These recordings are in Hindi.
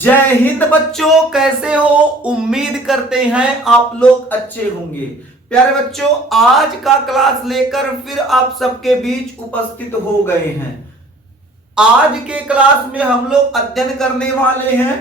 जय हिंद बच्चों, कैसे हो? उम्मीद करते हैं आप लोग अच्छे होंगे। प्यारे बच्चों, आज का क्लास लेकर फिर आप सबके बीच उपस्थित हो गए हैं। आज के क्लास में हम लोग अध्ययन करने वाले हैं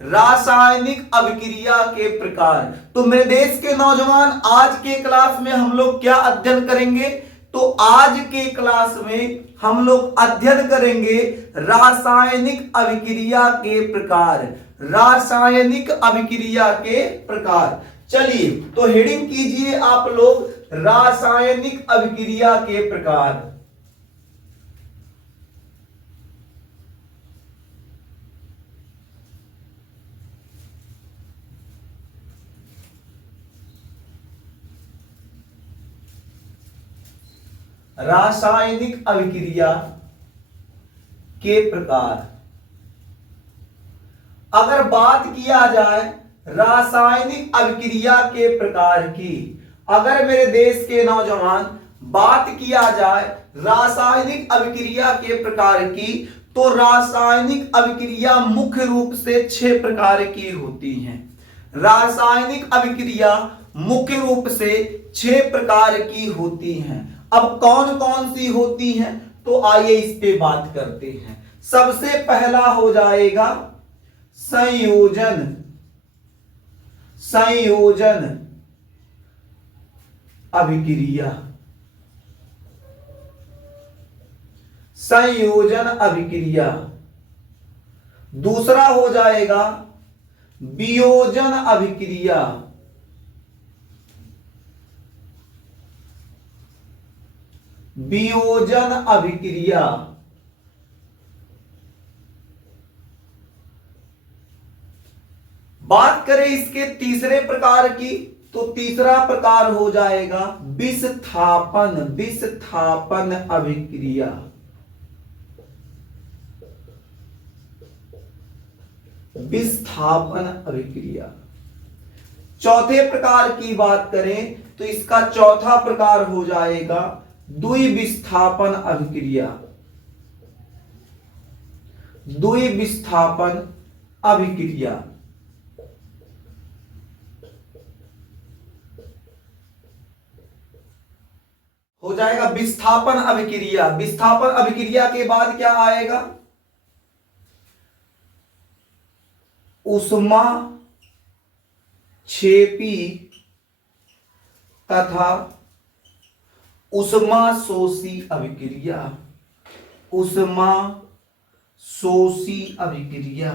रासायनिक अभिक्रिया के प्रकार। तो मेरे देश के नौजवान, आज के क्लास में हम लोग क्या अध्ययन करेंगे? तो आज के क्लास में हम लोग अध्ययन करेंगे रासायनिक अभिक्रिया के प्रकार। रासायनिक अभिक्रिया के प्रकार। चलिए तो हेडिंग कीजिए आप लोग, रासायनिक अभिक्रिया के प्रकार। रासायनिक अभिक्रिया के प्रकार। अगर बात किया जाए रासायनिक अभिक्रिया के प्रकार की, अगर मेरे देश के नौजवान बात किया जाए रासायनिक अभिक्रिया के प्रकार की, तो रासायनिक अभिक्रिया मुख्य रूप से 6 प्रकार की होती हैं। रासायनिक अभिक्रिया मुख्य रूप से 6 प्रकार की होती हैं। अब कौन कौन सी होती हैं, तो आइए इस पे बात करते हैं। सबसे पहला हो जाएगा संयोजन। संयोजन अभिक्रिया। संयोजन अभिक्रिया। दूसरा हो जाएगा वियोजन अभिक्रिया। वियोजन अभिक्रिया। बात करें इसके तीसरे प्रकार की, तो तीसरा प्रकार हो जाएगा विस्थापन। विस्थापन अभिक्रिया। विस्थापन अभिक्रिया। चौथे प्रकार की बात करें तो इसका चौथा प्रकार हो जाएगा द्विविस्थापन अभिक्रिया। द्विविस्थापन अभिक्रिया। हो जाएगा विस्थापन अभिक्रिया। विस्थापन अभिक्रिया के बाद क्या आएगा? उष्मा क्षेपी तथा उष्मा शोषी अभिक्रिया। उष्मा शोषी अभिक्रिया।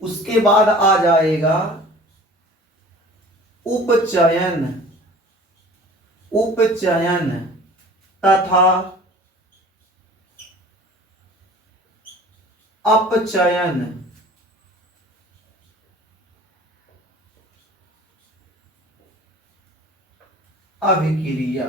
उसके बाद आ जाएगा उपचयन। उपचयन तथा अपचयन। अभिक्रिया।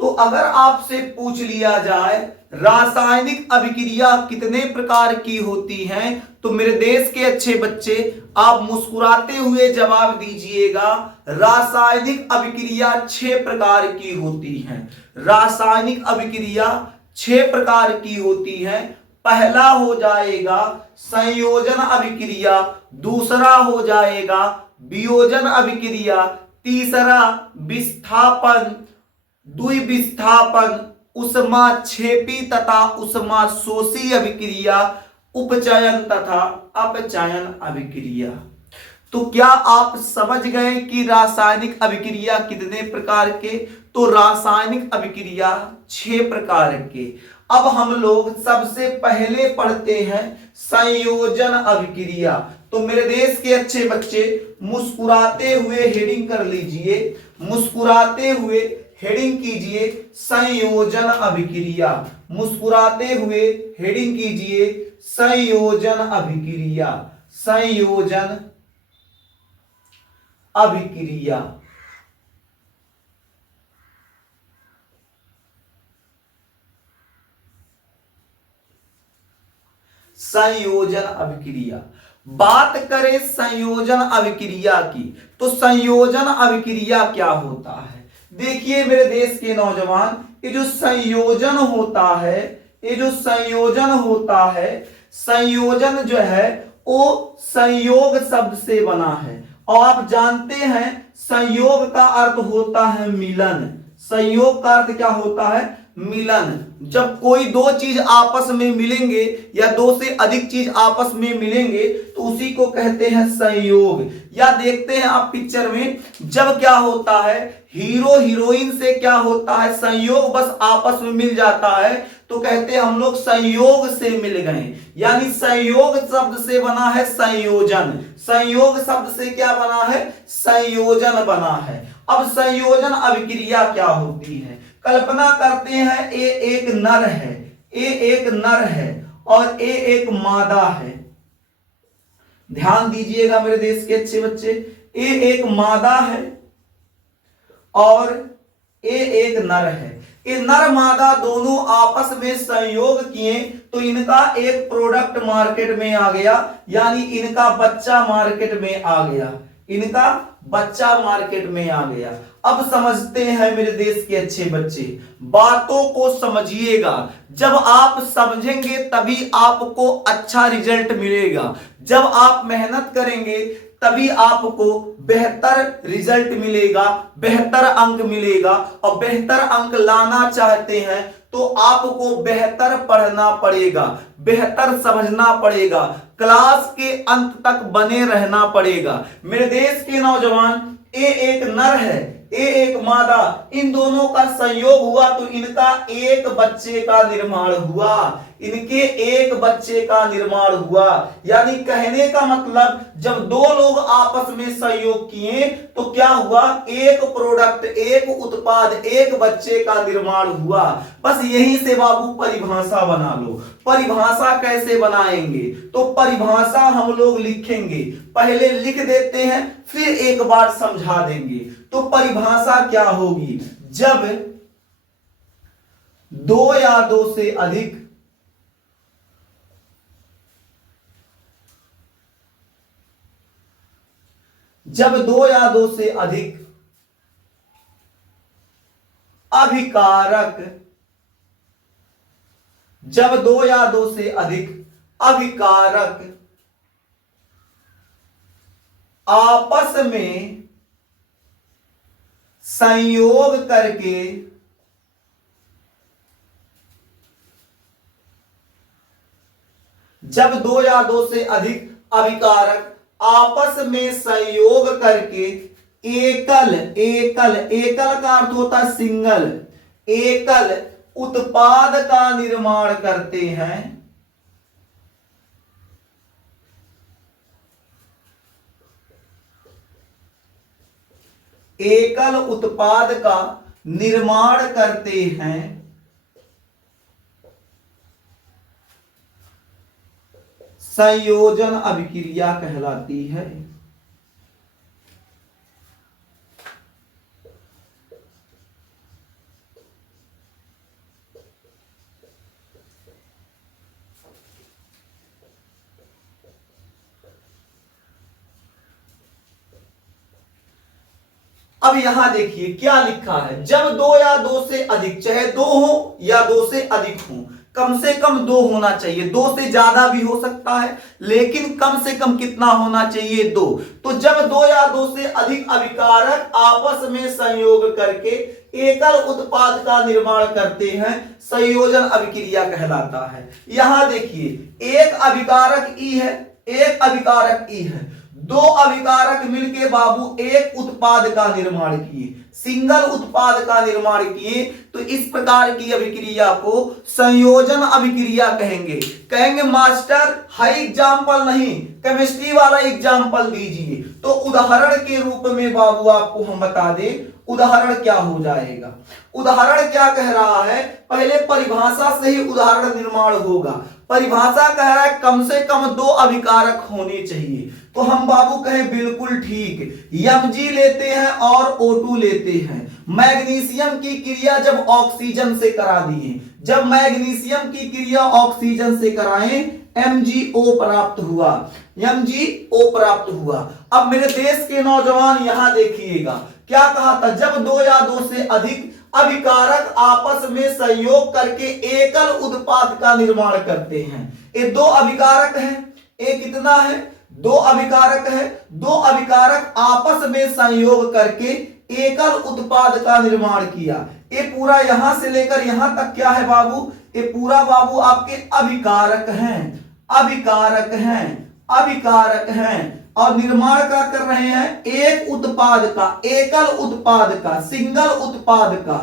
तो अगर आपसे पूछ लिया जाए रासायनिक अभिक्रिया कितने प्रकार की होती हैं, तो मेरे देश के अच्छे बच्चे आप मुस्कुराते हुए जवाब दीजिएगा, रासायनिक अभिक्रिया 6 प्रकार की होती हैं। रासायनिक अभिक्रिया 6 प्रकार की होती हैं। पहला हो जाएगा संयोजन अभिक्रिया, दूसरा हो जाएगा वियोजन अभिक्रिया, तीसरा विस्थापन, द्विविस्थापन, उष्माक्षेपी तथा उष्मा शोषी अभिक्रिया, उपचयन तथा अपचयन अभिक्रिया। तो क्या आप समझ गए कि रासायनिक अभिक्रिया कितने प्रकार के? तो रासायनिक अभिक्रिया 6 प्रकार के। अब हम लोग सबसे पहले पढ़ते हैं संयोजन अभिक्रिया। तो मेरे देश के अच्छे बच्चे मुस्कुराते हुए हेडिंग कर लीजिए। मुस्कुराते हुए हेडिंग कीजिए संयोजन अभिक्रिया। मुस्कुराते हुए हेडिंग कीजिए संयोजन अभिक्रिया। संयोजन अभिक्रिया। संयोजन अभिक्रिया। बात करें संयोजन अभिक्रिया की, तो संयोजन अभिक्रिया क्या होता है? देखिए मेरे देश के नौजवान, ये जो संयोजन होता है, ये जो संयोजन होता है, संयोजन जो है वो संयोग शब्द से बना है। और आप जानते हैं संयोग का अर्थ होता है मिलन। संयोग का अर्थ क्या होता है? मिलन। जब कोई दो चीज आपस में मिलेंगे या दो से अधिक चीज आपस में मिलेंगे तो उसी को कहते हैं संयोग। या देखते हैं आप पिक्चर में, जब क्या होता है हीरो हीरोइन से क्या होता है संयोग, बस आपस में मिल जाता है तो कहते हैं हम लोग संयोग से मिल गए। यानी संयोग शब्द से बना है संयोजन, संयोग शब्द से क्या बना है? संयोजन बना है। अब संयोजन अभिक्रिया क्या होती है? कल्पना करते हैं ए एक नर है, ए एक नर है और ए एक मादा है। ध्यान दीजिएगा मेरे देश के अच्छे बच्चे, ए एक मादा है और ए एक नर है। ये नर मादा दोनों आपस में संयोग किए तो इनका एक प्रोडक्ट मार्केट में आ गया, यानी इनका बच्चा मार्केट में आ गया, इनका बच्चा मार्केट में आ गया। अब समझते हैं मेरे देश के अच्छे बच्चे, बातों को समझिएगा। जब आप समझेंगे तभी आपको अच्छा रिजल्ट मिलेगा। जब आप मेहनत करेंगे तभी आपको बेहतर रिजल्ट मिलेगा, बेहतर अंक मिलेगा। और बेहतर अंक लाना चाहते हैं तो आपको बेहतर पढ़ना पड़ेगा, बेहतर समझना पड़ेगा, क्लास के अंत तक बने रहना पड़ेगा। मेरे देश के नौजवान, ए एक नर है, ए एक मादा, इन दोनों का संयोग हुआ तो इनका एक बच्चे का निर्माण हुआ, इनके एक बच्चे का निर्माण हुआ। यानी कहने का मतलब जब दो लोग आपस में संयोग किए तो क्या हुआ? एक प्रोडक्ट, एक उत्पाद, एक बच्चे का निर्माण हुआ। बस यहीं से बाबू परिभाषा बना लो। परिभाषा कैसे बनाएंगे? तो परिभाषा हम लोग लिखेंगे, पहले लिख देते हैं फिर एक बार समझा देंगे। तो परिभाषा क्या होगी? जब दो या दो से अधिक जब दो या दो से अधिक अभिकारक, जब दो या दो से अधिक अभिकारक आपस में संयोग करके जब दो या दो से अधिक अभिकारक आपस में संयोग करके एकल, एकल, एकल का अर्थ होता है सिंगल, एकल उत्पाद का निर्माण करते हैं, एकल उत्पाद का निर्माण करते हैं, संयोजन अभिक्रिया कहलाती है। अब यहां देखिए क्या लिखा है, जब दो या दो से अधिक, चाहे दो हो या दो से अधिक हो, कम से कम दो होना चाहिए, दो से ज्यादा भी हो सकता है लेकिन कम से कम कितना होना चाहिए? दो। तो जब दो या दो से अधिक अभिकारक आपस में संयोग करके एकल उत्पाद का निर्माण करते हैं, संयोजन अभिक्रिया कहलाता है। यहां देखिए एक अभिकारक ई है, एक अभिकारक ई है, दो अभिकारक मिलके बाबू एक उत्पाद का निर्माण किए, सिंगल उत्पाद का निर्माण किए, तो इस प्रकार की अभिक्रिया को संयोजन अभिक्रिया कहेंगे। कहेंगे मास्टर हाई एग्जाम्पल नहीं, केमिस्ट्री वाला एग्जाम्पल दीजिए। तो उदाहरण के रूप में बाबू आपको हम बता दें, उदाहरण क्या हो जाएगा। उदाहरण क्या कह रहा है, पहले परिभाषा से ही उदाहरण निर्माण होगा। परिभाषा कह रहा है कम से कम दो अभिकारक होने चाहिए, तो हम बाबू कहें बिल्कुल ठीक, Mg लेते हैं और O2 लेते हैं। मैग्नीशियम की क्रिया जब ऑक्सीजन से करा दिए, जब मैग्नीशियम की क्रिया ऑक्सीजन से कराएं MgO प्राप्त हुआ, MgO प्राप्त हुआ। अब मेरे देश के नौजवान यहां देखिएगा क्या कहा था, जब दो या दो से अधिक अभिकारक आपस में सहयोग करके एकल उत्पाद का निर्माण करते हैं। ये दो अभिकारक हैं, एक कितना है, दो अभिकारक है, दो अभिकारक आपस में संयोग करके एकल उत्पाद का निर्माण किया। ये पूरा यहां से लेकर यहां तक क्या है बाबू, ये पूरा बाबू आपके अभिकारक हैं, अभिकारक हैं, अभिकारक हैं, और निर्माण क्या कर रहे हैं, एक उत्पाद का, एकल उत्पाद का, सिंगल उत्पाद का।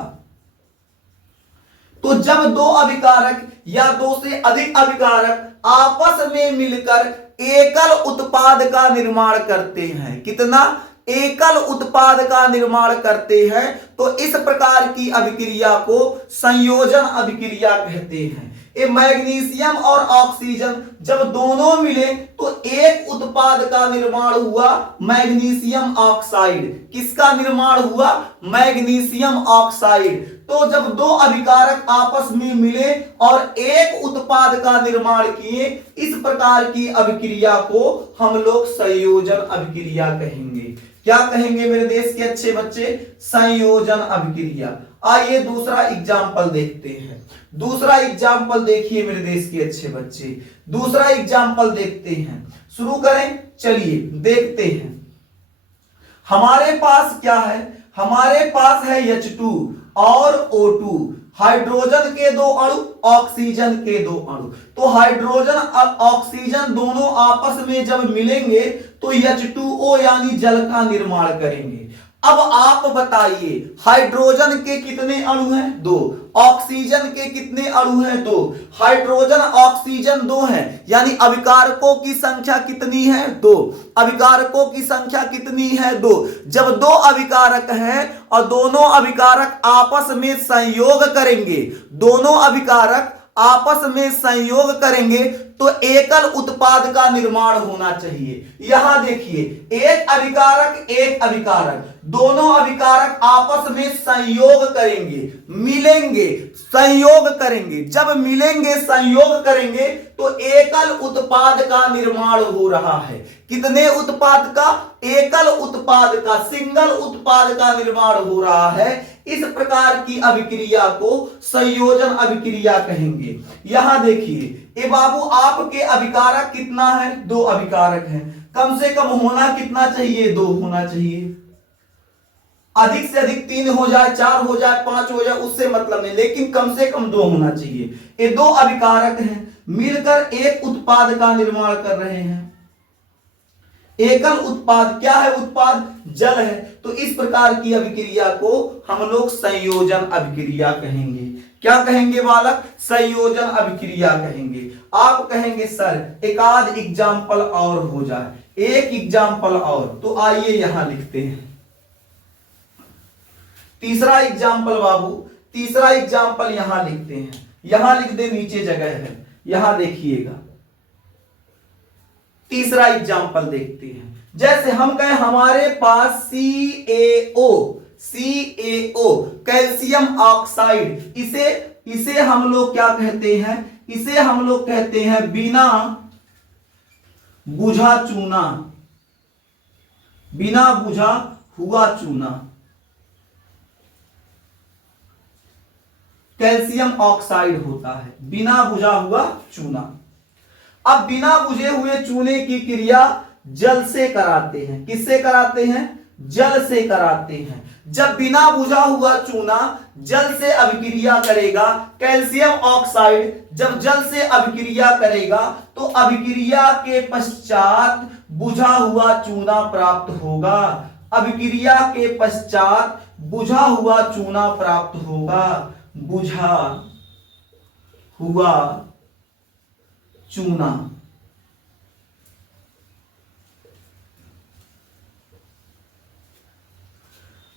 तो जब दो अभिकारक या दो से अधिक अभिकारक आपस में मिलकर एकल उत्पाद का निर्माण करते हैं, कितना, एकल उत्पाद का निर्माण करते हैं, तो इस प्रकार की अभिक्रिया को संयोजन अभिक्रिया कहते हैं। ये मैग्नीशियम और ऑक्सीजन जब दोनों मिले तो एक उत्पाद का निर्माण हुआ, मैग्नीशियम ऑक्साइड। किसका निर्माण हुआ, मैग्नीशियम ऑक्साइड। तो जब दो अभिकारक आपस में मिले और एक उत्पाद का निर्माण किए, इस प्रकार की अभिक्रिया को हम लोग संयोजन अभिक्रिया कहेंगे। क्या कहेंगे मेरे देश के अच्छे बच्चे, संयोजन अभिक्रिया। आइए दूसरा एग्जाम्पल देखते हैं। दूसरा एग्जाम्पल देखिए मेरे देश के अच्छे बच्चे, दूसरा एग्जाम्पल देखते हैं। शुरू करें, चलिए देखते हैं। हमारे पास क्या है, हमारे पास है H2 और O2, हाइड्रोजन के दो अणु, ऑक्सीजन के दो अणु। तो हाइड्रोजन और ऑक्सीजन दोनों आपस में जब मिलेंगे तो H2O यानी जल का निर्माण करेंगे। अब आप बताइए हाइड्रोजन के कितने अणु हैं, दो, ऑक्सीजन के कितने अणु हैं, दो। हाइड्रोजन ऑक्सीजन दो हैं, यानी अभिकारकों की संख्या कितनी है, दो। अभिकारकों की संख्या कितनी है, दो। जब दो अभिकारक हैं और दोनों अभिकारक आपस में संयोग करेंगे, दोनों अभिकारक आपस में संयोग करेंगे तो एकल उत्पाद का निर्माण होना चाहिए। यहां देखिए, एक अभिकारक एक अभिकारक, दोनों अभिकारक आपस में संयोग करेंगे, मिलेंगे, संयोग करेंगे। जब मिलेंगे, संयोग करेंगे तो एकल उत्पाद का निर्माण हो रहा है। कितने उत्पाद का, एकल उत्पाद का, सिंगल उत्पाद का निर्माण हो रहा है। इस प्रकार की अभिक्रिया को संयोजन अभिक्रिया कहेंगे। यहां देखिए, ए बाबू आपके अभिकारक कितना है, दो अभिकारक हैं। कम से कम होना कितना चाहिए, दो होना चाहिए। अधिक से अधिक 3 हो जाए, 4 हो जाए, 5 हो जाए, उससे मतलब नहीं, लेकिन कम से कम 2 होना चाहिए। ये दो अभिकारक हैं, मिलकर एक उत्पाद का निर्माण कर रहे हैं। एकल उत्पाद क्या है, उत्पाद जल है। तो इस प्रकार की अभिक्रिया को हम लोग संयोजन अभिक्रिया कहेंगे। क्या कहेंगे बालक, संयोजन अभिक्रिया कहेंगे। आप कहेंगे सर एक आध एग्जाम्पल और हो जाए, एक एग्जाम्पल और, तो आइए यहां लिखते हैं तीसरा एग्जाम्पल बाबू, तीसरा एग्जाम्पल यहां लिखते हैं। यहां लिख दे, नीचे जगह है, यहां देखिएगा। तीसरा एग्जाम्पल देखते हैं। जैसे हम कहें हमारे पास CaO, CaO कैल्शियम ऑक्साइड, इसे हम लोग क्या कहते हैं, इसे हम लोग कहते हैं बिना बुझा चूना, बिना बुझा हुआ चूना, कैल्शियम ऑक्साइड होता है, बिना बुझा हुआ चूना। अब बिना बुझे हुए चूने की क्रिया जल से कराते हैं। किससे कराते हैं, जल से कराते हैं। जब बिना बुझा हुआ चूना जल से अभिक्रिया करेगा, कैल्शियम ऑक्साइड जब जल से अभिक्रिया करेगा तो अभिक्रिया के पश्चात बुझा हुआ चूना प्राप्त होगा। अभिक्रिया के पश्चात बुझा हुआ चूना प्राप्त होगा, बुझा हुआ चूना।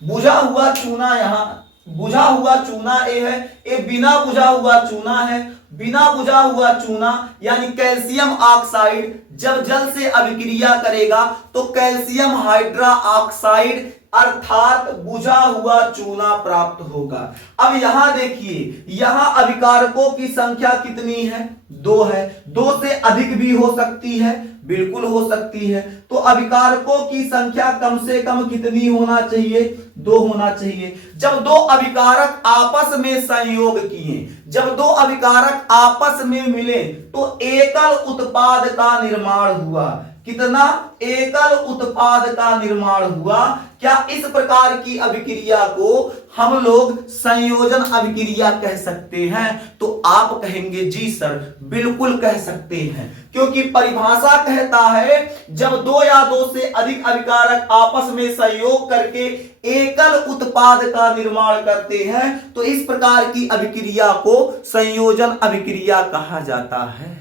बुझा हुआ चूना, यहां बुझा हुआ चूना ए है, ये बिना बुझा हुआ चूना है। बिना बुझा हुआ चूना यानी कैल्शियम ऑक्साइड जब जल से अभिक्रिया करेगा तो कैल्शियम हाइड्रा ऑक्साइड अर्थात बुझा हुआ चूना प्राप्त होगा। अब यहां देखिए, यहां अभिकारकों की संख्या कितनी है? 2 है। 2 से अधिक भी हो सकती है, बिल्कुल हो सकती है। तो अभिकारकों की संख्या कम से कम कितनी होना चाहिए? 2 होना चाहिए। जब 2 अभिकारक आपस में संयोग किए, जब 2 अभिकारक आपस में मिले तो एकल उत्पाद का निर्माण हुआ। कितना? एकल उत्पाद का निर्माण हुआ। क्या इस प्रकार की अभिक्रिया को हम लोग संयोजन अभिक्रिया कह सकते हैं? तो आप कहेंगे जी सर, बिल्कुल कह सकते हैं, क्योंकि परिभाषा कहता है जब 2 या 2 से अधिक अभिकारक आपस में संयोग करके एकल उत्पाद का निर्माण करते हैं तो इस प्रकार की अभिक्रिया को संयोजन अभिक्रिया कहा जाता है।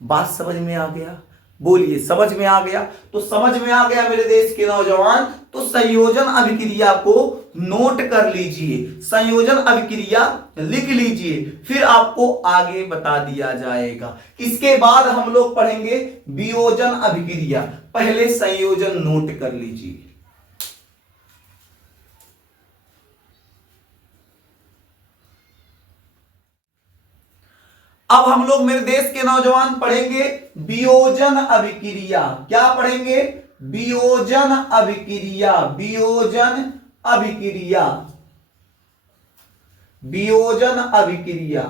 बात समझ में आ गया? बोलिए, समझ में आ गया? तो समझ में आ गया मेरे देश के नौजवान। तो संयोजन अभिक्रिया को नोट कर लीजिए, संयोजन अभिक्रिया लिख लीजिए, फिर आपको आगे बता दिया जाएगा। इसके बाद हम लोग पढ़ेंगे वियोजन अभिक्रिया। पहले संयोजन नोट कर लीजिए। अब हम लोग मेरे देश के नौजवान पढ़ेंगे वियोजन अभिक्रिया। क्या पढ़ेंगे? वियोजन अभिक्रिया। वियोजन अभिक्रिया। वियोजन अभिक्रिया।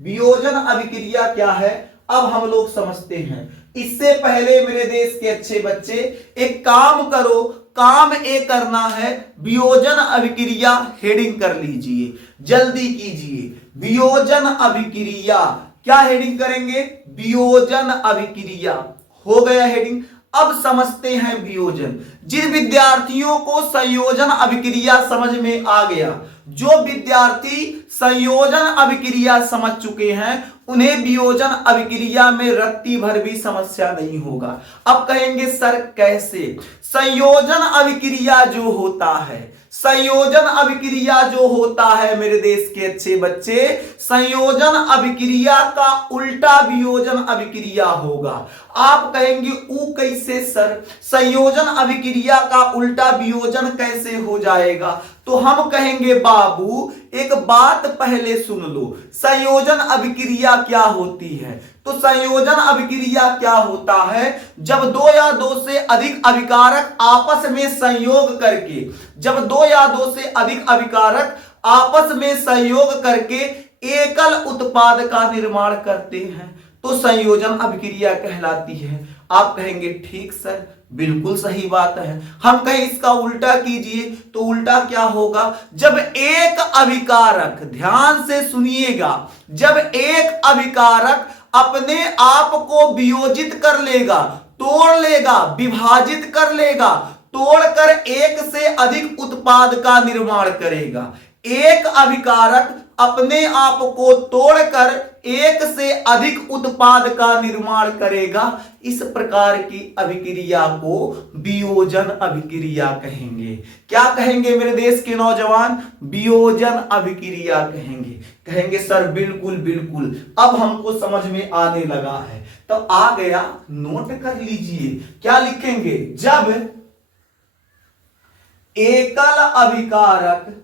वियोजन अभिक्रिया क्या है अब हम लोग समझते हैं। इससे पहले मेरे देश के अच्छे बच्चे एक काम करो, काम ए करना है, वियोजन अभिक्रिया हेडिंग कर लीजिए, जल्दी कीजिए। वियोजन अभिक्रिया क्या हेडिंग करेंगे? वियोजन अभिक्रिया। हो गया हेडिंग। अब समझते हैं वियोजन। जिन विद्यार्थियों को संयोजन अभिक्रिया समझ में आ गया, जो विद्यार्थी संयोजन अभिक्रिया समझ चुके हैं, उन्हें वियोजन अभिक्रिया में रत्ती भर भी समस्या नहीं होगा। अब कहेंगे सर कैसे? संयोजन अभिक्रिया जो होता है, संयोजन अभिक्रिया जो होता है मेरे देश के अच्छे बच्चे, संयोजन अभिक्रिया का उल्टा वियोजन अभिक्रिया होगा। आप कहेंगे ऊ कैसे सर? संयोजन अभिक्रिया का उल्टा वियोजन कैसे हो जाएगा? तो हम कहेंगे बाबू एक बात पहले सुन लो, संयोजन अभिक्रिया क्या होती है? तो संयोजन अभिक्रिया क्या होता है? जब 2 या 2 से अधिक अभिकारक आपस में संयोग करके, जब 2 या 2 से अधिक अभिकारक आपस में संयोग करके एकल उत्पाद का निर्माण करते हैं तो संयोजन अभिक्रिया कहलाती है। आप कहेंगे ठीक सर, बिल्कुल सही बात है। हम कहें इसका उल्टा कीजिए, तो उल्टा क्या होगा? जब एक अभिकारक, ध्यान से सुनिएगा, जब एक अभिकारक अपने आप को वियोजित कर लेगा, तोड़ लेगा, विभाजित कर लेगा, तोड़कर एक से अधिक उत्पाद का निर्माण करेगा। एक अभिकारक अपने आप को तोड़कर एक से अधिक उत्पाद का निर्माण करेगा। इस प्रकार की अभिक्रिया को वियोजन अभिक्रिया कहेंगे। क्या कहेंगे मेरे देश के नौजवान? वियोजन अभिक्रिया कहेंगे। कहेंगे सर बिल्कुल बिल्कुल, अब हमको समझ में आने लगा है। तो आ गया, नोट कर लीजिए। क्या लिखेंगे? जब एकल अभिकारक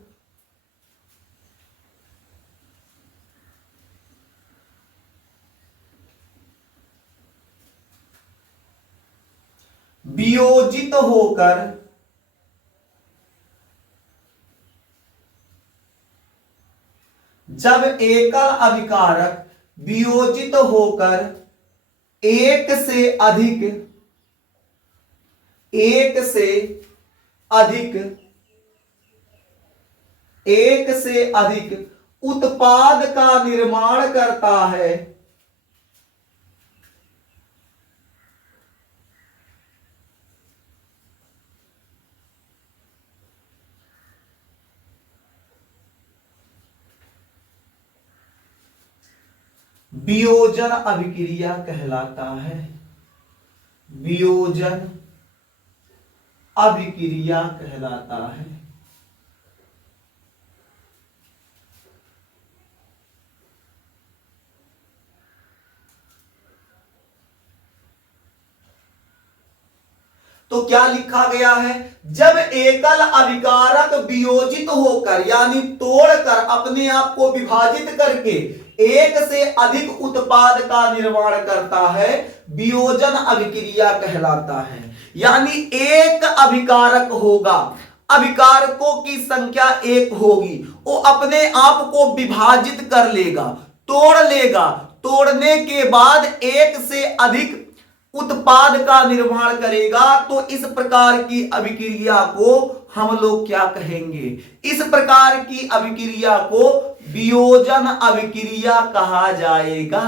वियोजित होकर जब एकल अभिकारक वियोजित होकर एक से अधिक उत्पाद का निर्माण करता है वियोजन अभिक्रिया कहलाता है। वियोजन अभिक्रिया कहलाता है। तो क्या लिखा गया है, जब एकल अभिकारक वियोजित होकर यानी तोड़कर अपने आप को विभाजित करके एक से अधिक उत्पाद का निर्माण करता है, वियोजन अभिक्रिया कहलाता है। यानी एक अभिकारक होगा, अभिकारकों की संख्या एक होगी, वो अपने आप को विभाजित कर लेगा, तोड़ लेगा, तोड़ने के बाद एक से अधिक उत्पाद का निर्माण करेगा। तो इस प्रकार की अभिक्रिया को हम लोग क्या कहेंगे, इस प्रकार की अभिक्रिया को वियोजन अभिक्रिया कहा जाएगा।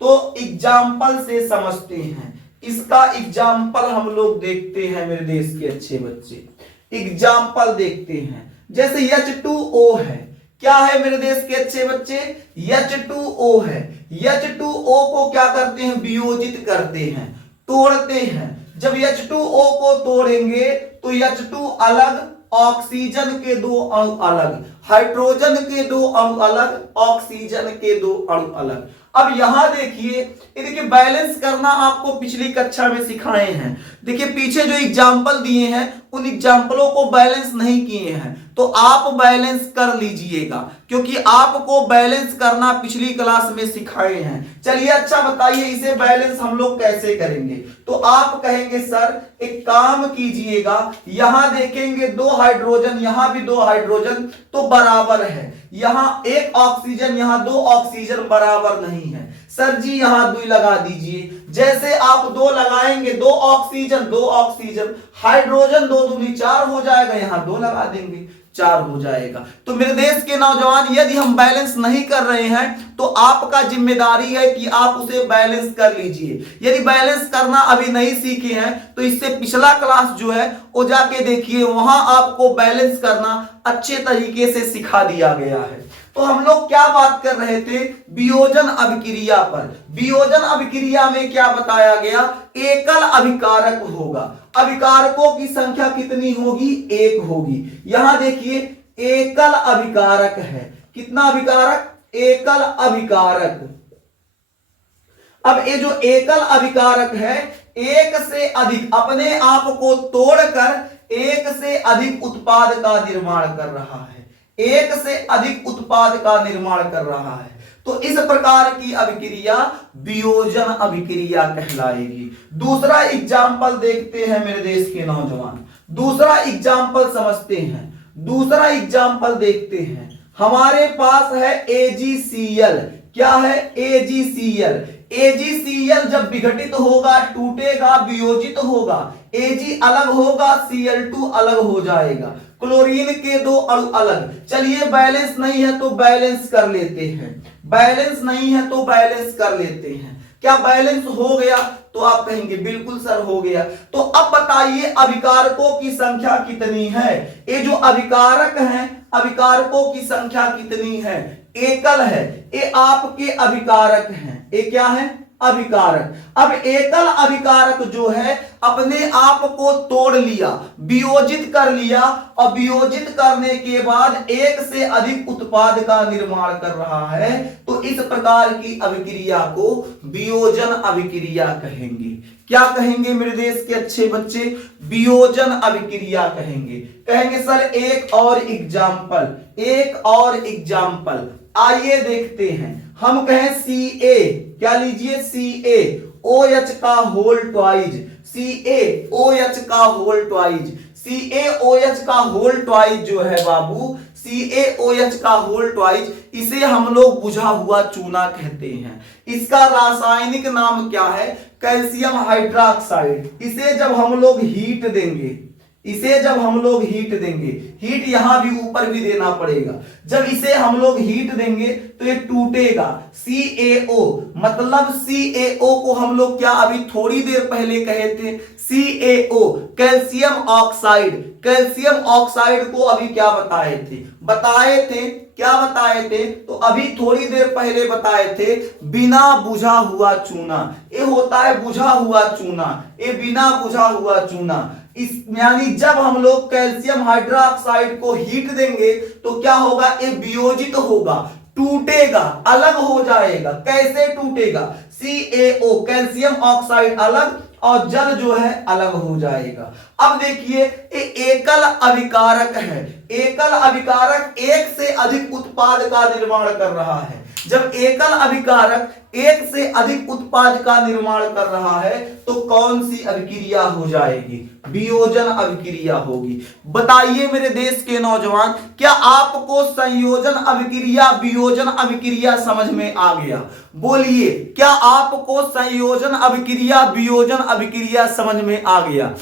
तो एग्जाम्पल से समझते हैं, इसका एग्जाम्पल हम लोग देखते हैं मेरे देश के अच्छे बच्चे। एग्जाम्पल देखते हैं, जैसे H2O है, क्या है मेरे देश के अच्छे बच्चे, H2O है। H2O को क्या करते हैं, वियोजित करते हैं, तोड़ते हैं। जब H2O को तोड़ेंगे तो H2 अलग, ऑक्सीजन के दो अणु अलग, हाइड्रोजन के दो अणु अलग, ऑक्सीजन के दो अणु अलग। अब यहां देखिए, देखिए बैलेंस करना आपको पिछली कक्षा में सिखाए हैं। देखिए पीछे जो एग्जाम्पल दिए हैं उन एग्जाम्पलों को बैलेंस नहीं किए हैं, तो आप बैलेंस कर लीजिएगा, क्योंकि आपको बैलेंस करना पिछली क्लास में सिखाए हैं। चलिए अच्छा बताइए, इसे बैलेंस हम लोग कैसे करेंगे। तो आप कहेंगे सर एक काम कीजिएगा, यहां देखेंगे दो हाइड्रोजन, यहां भी दो हाइड्रोजन, तो बराबर है। यहां एक ऑक्सीजन, यहां दो ऑक्सीजन बराबर नहीं है। सर जी यहां 2 लगा दीजिए। जैसे आप 2 लगाएंगे, 2 ऑक्सीजन, हाइड्रोजन 2 दूनी 4 हो जाएगा, यहां 2 लगा देंगे, 4 हो जाएगा। तो मेरे देश के नौजवान, यदि हम बैलेंस नहीं कर रहे हैं तो आपका जिम्मेदारी है कि आप उसे बैलेंस कर लीजिए। यदि बैलेंस करना अभी नहीं सीखे हैं तो इससे पिछला क्लास जो है वो जाके देखिए, वहां आपको बैलेंस करना अच्छे तरीके से सिखा दिया गया है। तो हम लोग क्या बात कर रहे थे, वियोजन अभिक्रिया पर। वियोजन अभिक्रिया में क्या बताया गया, एकल अभिकारक होगा, अभिकारकों की संख्या कितनी होगी, 1 होगी। यहां देखिए एकल अभिकारक है, कितना अभिकारक, एकल अभिकारक। अब ये जो एकल अभिकारक है, एक से अधिक अपने आप को तोड़कर एक से अधिक उत्पाद का निर्माण कर रहा है, एक से अधिक उत्पाद का निर्माण कर रहा है। तो इस प्रकार की अभिक्रिया वियोजन अभिक्रिया कहलाएगी। दूसरा एग्जाम्पल देखते हैं मेरे देश के नौजवान, दूसरा एग्जाम्पल समझते हैं, दूसरा एग्जाम्पल देखते हैं। हमारे पास है AgCl, क्या है AgCl। AgCl जब विघटित होगा, टूटेगा, वियोजित होगा, Ag अलग होगा, Cl2 अलग हो जाएगा, क्लोरीन के 2 अणु अलग। चलिए बैलेंस नहीं है तो बैलेंस कर लेते हैं, बैलेंस नहीं है तो बैलेंस कर लेते हैं। क्या बैलेंस हो गया, तो आप कहेंगे बिल्कुल सर हो गया। तो अब बताइए अभिकारकों की संख्या कितनी है। ये जो अभिकारक हैं, अभिकारकों की संख्या कितनी है, एकल है, ये आपके अभिकारक हैं। ये क्या है, अभिकारक। अब एकल अभिकारक जो है अपने आप को तोड़ लिया, वियोजित कर लिया, और वियोजित करने के बाद एक से अधिक उत्पाद का निर्माण कर रहा है, तो इस प्रकार की अभिक्रिया को वियोजन अभिक्रिया कहेंगे। क्या कहेंगे मेरे देश के अच्छे बच्चे, वियोजन अभिक्रिया कहेंगे। कहेंगे सर एक और एग्जाम्पल, एक और एग्जाम्पल आइए देखते हैं। हम कहें Ca, क्या लीजिए CaOH का होल ट्वाइज, CaOH का होल ट्वाइज, CaOH का होल ट्वाइज जो है बाबू, CaOH का होल ट्वाइज, इसे हम लोग बुझा हुआ चूना कहते हैं। इसका रासायनिक नाम क्या है, कैल्शियम हाइड्रोक्साइड। इसे जब हम लोग हीट देंगे, इसे जब हम लोग हीट देंगे, हीट यहां भी ऊपर भी देना पड़ेगा, जब इसे हम लोग हीट देंगे तो ये टूटेगा। CaO मतलब CaO को हम लोग क्या अभी थोड़ी देर पहले कहे थे, CaO calcium oxide, calcium oxide को अभी क्या बताए थे, क्या बताए थे, तो अभी थोड़ी देर पहले बताए थे बिना बुझा हुआ चूना। ये होता है बुझा हुआ चूना, ये बिना बुझा हुआ चूना। इस यानी जब हम लोग कैल्शियम हाइड्रोक्साइड को हीट देंगे तो क्या होगा, ये वियोजित होगा, टूटेगा, अलग हो जाएगा। कैसे टूटेगा, CaO कैल्शियम ऑक्साइड अलग, और जल जो है अलग हो जाएगा। अब देखिए ये एकल अभिकारक है। एकल अभिकारक एक से अधिक उत्पाद का निर्माण कर रहा है। जब एकल अभिकारक एक से अधिक उत्पाद का निर्माण कर रहा है तो कौन सी अभिक्रिया हो जाएगी? वियोजन अभिक्रिया होगी। बताइए मेरे देश के नौजवान, क्या आपको संयोजन अभिक्रिया वियोजन अभिक्रिया समझ में आ गया? बोलिए, क्या आपको संयोजन अभिक्रिया वियोजन अभिक्रिया समझ में आ गया?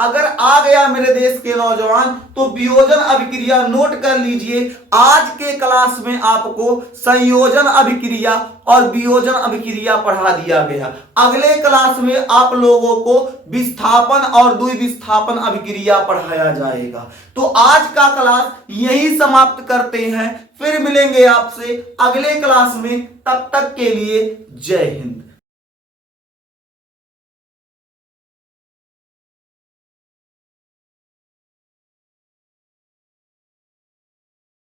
अगर आ गया मेरे देश के नौजवान तो वियोजन अभिक्रिया नोट कर लीजिए। आज के क्लास में आपको संयोजन अभिक्रिया और वियोजन अभिक्रिया पढ़ा दिया गया। अगले क्लास में आप लोगों को विस्थापन और द्विविस्थापन अभिक्रिया पढ़ाया जाएगा। तो आज का क्लास यही समाप्त करते हैं, फिर मिलेंगे आपसे अगले क्लास में। तब तक के लिए जय हिंद।